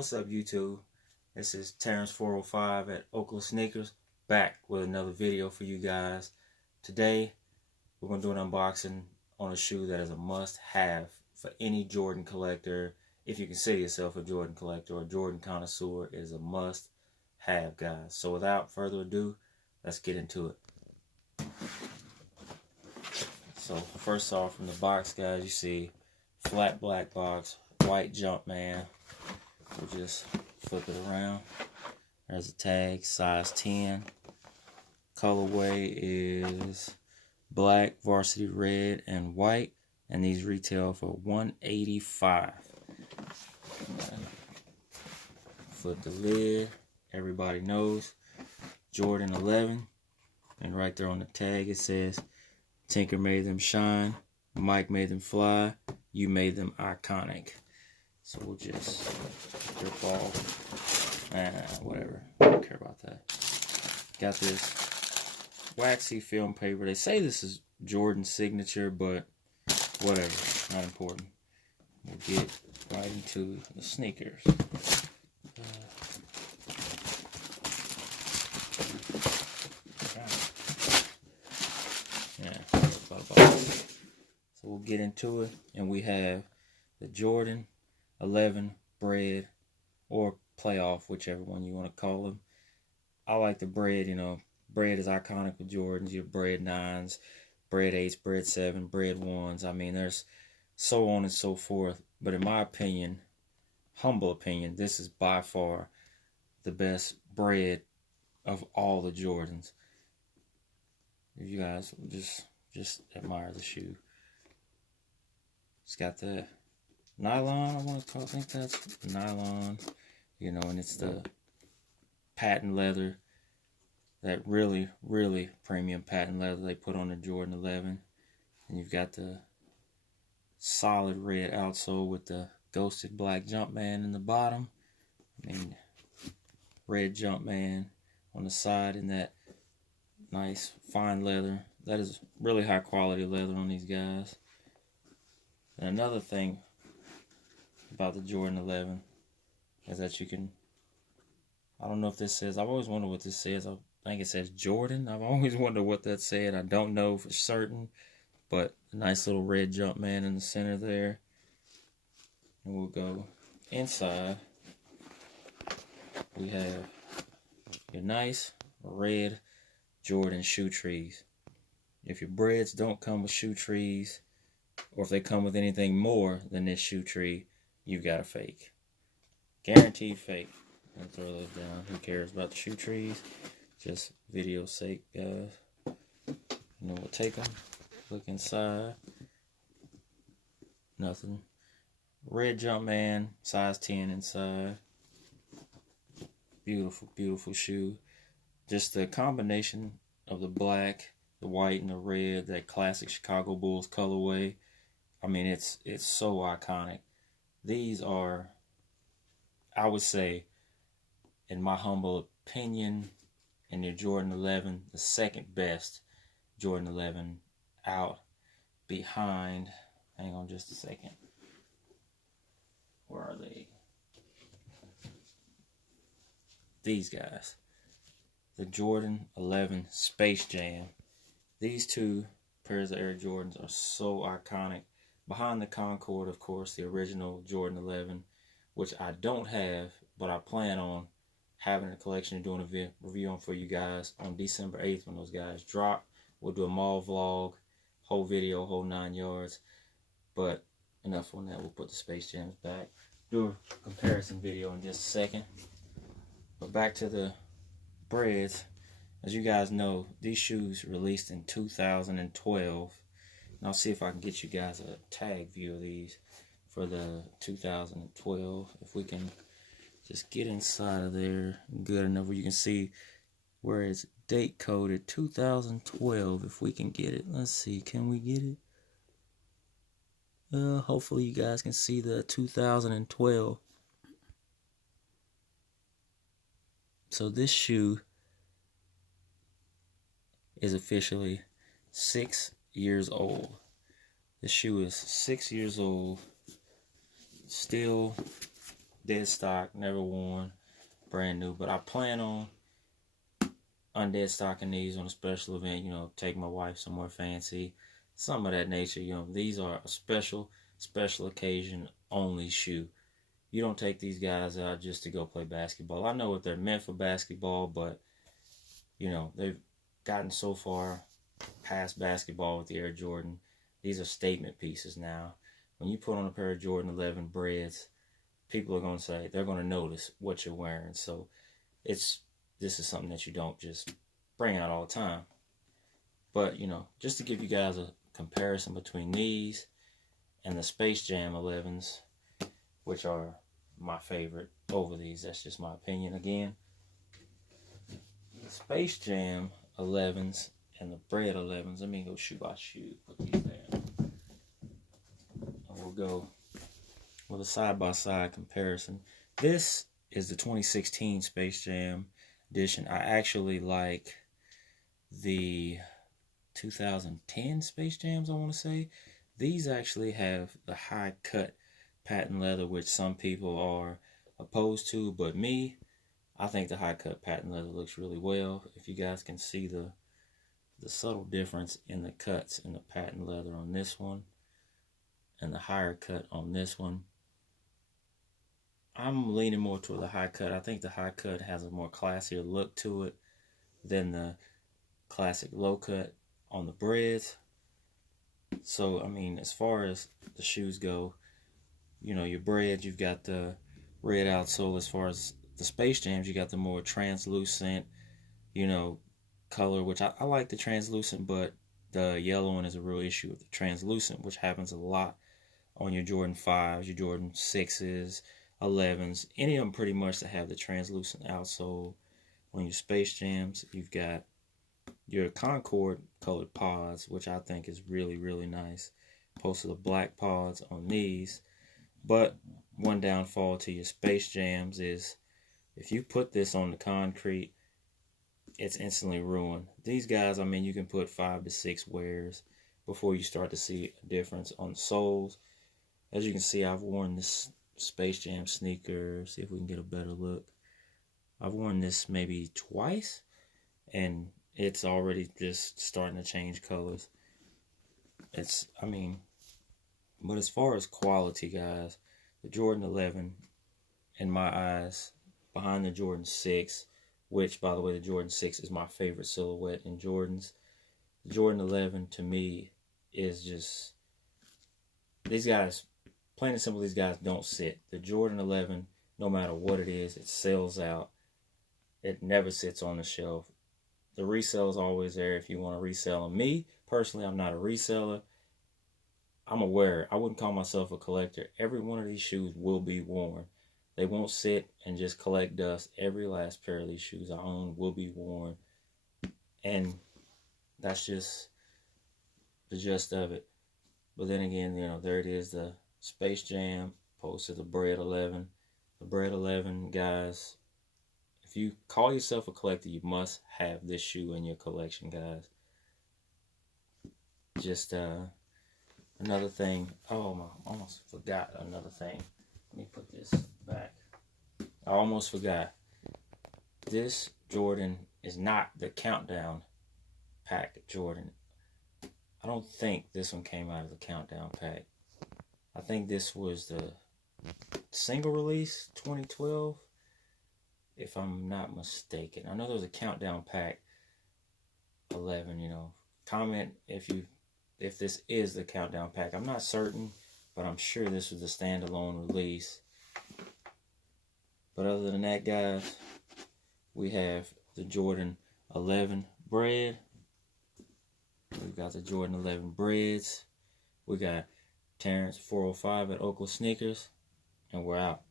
What's up, YouTube? This is Terrance405 at Oakland Sneakers, back with another video for you guys. Today, we're going to do an unboxing on a shoe that is a must-have for any Jordan collector. If you consider yourself a Jordan collector or a Jordan connoisseur, it is a must-have, guys. So without further ado, let's get into it. So first off, from the box, guys, you see flat black box, white Jumpman. We'll just flip it around. There's a tag, size 10. Colorway is black, varsity red, and white. And these retail for $185. Flip the lid. Everybody knows Jordan 11. And right there on the tag it says, Tinker made them shine, Mike made them fly, you made them iconic. So we'll just rip off, whatever, I don't care about that. Got this waxy film paper. They say this is Jordan's signature, but whatever, not important. We'll get right into the sneakers. So we'll get into it, and we have the Jordan 11 bread or playoff, whichever one you want to call them. I like the bread. You know, bread is iconic with Jordans. Your bread 9s, bread 8s, bread 7, bread 1s. I mean, there's so on and so forth. But in my opinion, humble opinion, this is by far the best bread of all the Jordans. If you guys just admire the shoe. It's got the nylon, I think that's nylon, you know, and it's the patent leather, that really, really premium patent leather they put on the Jordan 11. And you've got the solid red outsole with the ghosted black Jumpman in the bottom. I mean, red Jumpman on the side, and that nice fine leather. That is really high quality leather on these guys. And another thing about the Jordan 11 is that you can, I don't know if this says, I've always wondered what this says. I think it says Jordan. I've always wondered what that said. I don't know for certain, but a nice little red Jumpman in the center there. And we'll go inside. We have your nice red Jordan shoe trees. If your breads don't come with shoe trees, or if they come with anything more than this shoe tree, you got a fake. Guaranteed fake. I'll throw those down. Who cares about the shoe trees? Just video's sake, guys. And then we'll take them, look inside. Nothing. Red Jumpman, size 10 inside. Beautiful, beautiful shoe. Just the combination of the black, the white, and the red, that classic Chicago Bulls colorway. I mean, it's so iconic. These are, I would say, in my humble opinion, in your Jordan 11, the second best Jordan 11 out behind, hang on just a second. Where are they? These guys. The Jordan 11 Space Jam. These two pairs of Air Jordans are so iconic. Behind the Concord, of course, the original Jordan 11, which I don't have, but I plan on having a collection and doing a review on for you guys on December 8th when those guys drop. We'll do a mall vlog, whole video, whole 9 yards. But enough on that. We'll put the Space Jams back. Do a comparison video in just a second. But back to the breads. As you guys know, these shoes released in 2012. And I'll see if I can get you guys a tag view of these for the 2012. If we can just get inside of there good enough where you can see where it's date coded 2012. If we can get it. Let's see, can we get it? Hopefully you guys can see the 2012. So this shoe is officially 6 years old. This shoe is 6 years old. Still dead stock, never worn, brand new. But I plan on undead stocking these on a special event, you know, take my wife somewhere fancy, some of that nature. You know, these are a special occasion only shoe. You don't take these guys out just to go play basketball. I know what they're meant for basketball, but you know, they've gotten so far past basketball with the Air Jordan. These are statement pieces now. When you put on a pair of Jordan 11 Breads, people are going to say, they're going to notice what you're wearing. So this is something that you don't just bring out all the time. But, you know, just to give you guys a comparison between these and the Space Jam 11s, which are my favorite over these. That's just my opinion again. The Space Jam 11s and the Bread 11s. Let me go shoe by shoe. Put these down. And we'll go with a side-by-side comparison. This is the 2016 Space Jam edition. I actually like the 2010 Space Jams, I want to say. These actually have the high cut patent leather, which some people are opposed to, but me, I think the high cut patent leather looks really well. If you guys can see the subtle difference in the cuts in the patent leather on this one and the higher cut on this one, I'm leaning more toward the high cut. I think the high cut has a more classier look to it than the classic low cut on the Breads. So, I mean, as far as the shoes go, you know, your Breads, you've got the red outsole. As far as the Space Jams, you got the more translucent, you know, color, which I like the translucent, but the yellow one is a real issue with the translucent, which happens a lot on your Jordan 5s, your Jordan 6s, 11s, any of them pretty much that have the translucent outsole. On your Space Jams, you've got your Concord colored pods, which I think is really, really nice, opposed to the black pods on these. But one downfall to your Space Jams is if you put this on the concrete, it's instantly ruined. These guys, I mean, you can put 5 to 6 wears before you start to see a difference on the soles. As you can see, I've worn this Space Jam sneaker. See if we can get a better look. I've worn this maybe twice, and it's already just starting to change colors. I mean, but as far as quality, guys, the Jordan 11, in my eyes, behind the Jordan 6, which, by the way, the Jordan 6 is my favorite silhouette in Jordans. The Jordan 11, to me, is just, these guys, plain and simple, these guys don't sit. The Jordan 11, no matter what it is, it sells out. It never sits on the shelf. The resale is always there if you want to resell them. Me, personally, I'm not a reseller. I'm a wearer. I wouldn't call myself a collector. Every one of these shoes will be worn. They won't sit and just collect dust. Every last pair of these shoes I own will be worn. And that's just the gist of it. But then again, you know, there it is, the Space Jam opposed to the Bread 11. The Bread 11, guys, if you call yourself a collector, you must have this shoe in your collection, guys. Just another thing. Oh, I almost forgot another thing. Let me put this back. I almost forgot. This Jordan is not the Countdown pack Jordan. I don't think this one came out of the Countdown pack. I think this was the single release 2012, if I'm not mistaken. I know there was a Countdown pack 11, you know. Comment if this is the Countdown pack. I'm not certain, but I'm sure this was a standalone release. But other than that, guys, we have the Jordan 11 Bread. We've got the Jordan 11 Breads. We got Terrance 405 at Oakland Sneakers. And we're out.